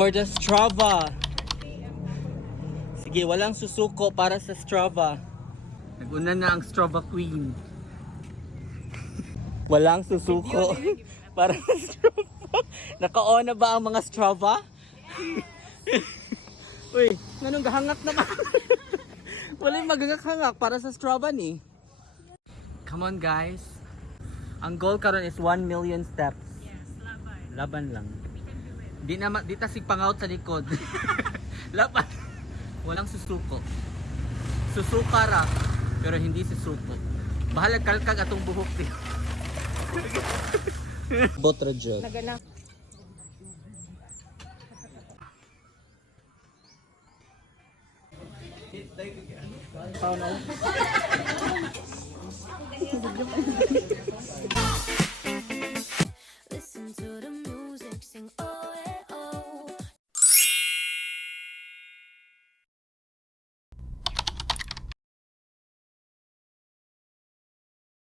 For the Strava. Sige, walang susuko para sa Strava. Naguna na ang Strava Queen. Walang susuko para sa Strava. Naka-on na ba ang mga Strava? Uy, nanong gahangak na ba? Walang magagak-hangak para sa Strava ni. Come on guys. Ang goal karon is 1 million steps. Yes, laban. Laban lang. We can do it. Di ta sigpangout sa likod. Laban. Walang susuko. Susuka ra, pero hindi susuko. Bahala kalkag atong buhok ti. Botra jud. Nagana. Paano?